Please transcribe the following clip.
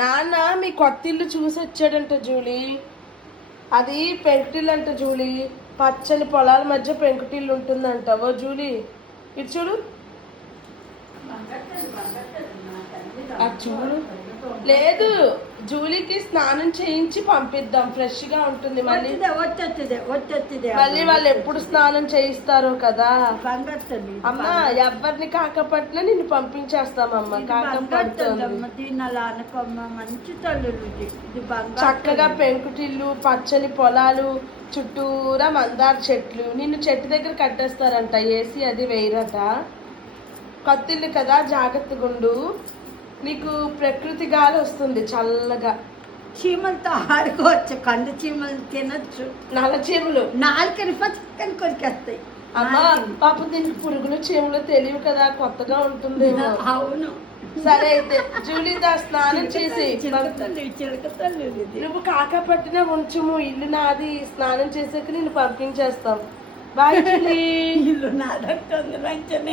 నాన్న మీ కొత్త ఇల్లు చూసి వచ్చాడంట జూలీ. అది పెంకుటిల్లు అంట జూలీ. పచ్చని పొలాల మధ్య పెంకుటిల్లు ఉంటుందంట. ఓ జూలీ ఇటు చూడు, అది చూడు. లేదు, జూలీకి స్నానం చేయించి పంపిద్దాం, ఫ్రెష్ గా ఉంటుంది. మళ్ళీ వాళ్ళు ఎప్పుడు స్నానం చేయిస్తారో కదా అమ్మా. ఎవరిని కాకపోయినా నిన్ను పంపించేస్తామమ్మా. చక్కగా పెంకుటిల్లు, పచ్చని పొలాలు, చుట్టూరా మందార చెట్లు. నిన్ను చెట్టు దగ్గర కట్టేస్తారంట, ఏసీ అది వేయరట. కొత్తిల్లు కదా, జాగ్రత్తగా ఉండు. నీకు ప్రకృతి గాలి వస్తుంది చల్లగా. చీమలతో ఆడుకోవచ్చు, కండు చీమలు తినొచ్చు. నల్ల చీమలు నాలుకని పచ్చని కొరికేస్తాయి. అమ్మా పాపం దీనికి పురుగులు చీమలు తెలియవు కదా, కొత్తగా ఉంటుంది. అవును. సరే అయితే జూలీదా స్నానం చేసి నువ్వు కాకపట్టిన ఉంచుము. ఇల్లు నాది, స్నానం చేసాక నిన్ను పంపించేస్తాం. Bye Julie. ఇల్లు నాదంటుంది వెంటనే.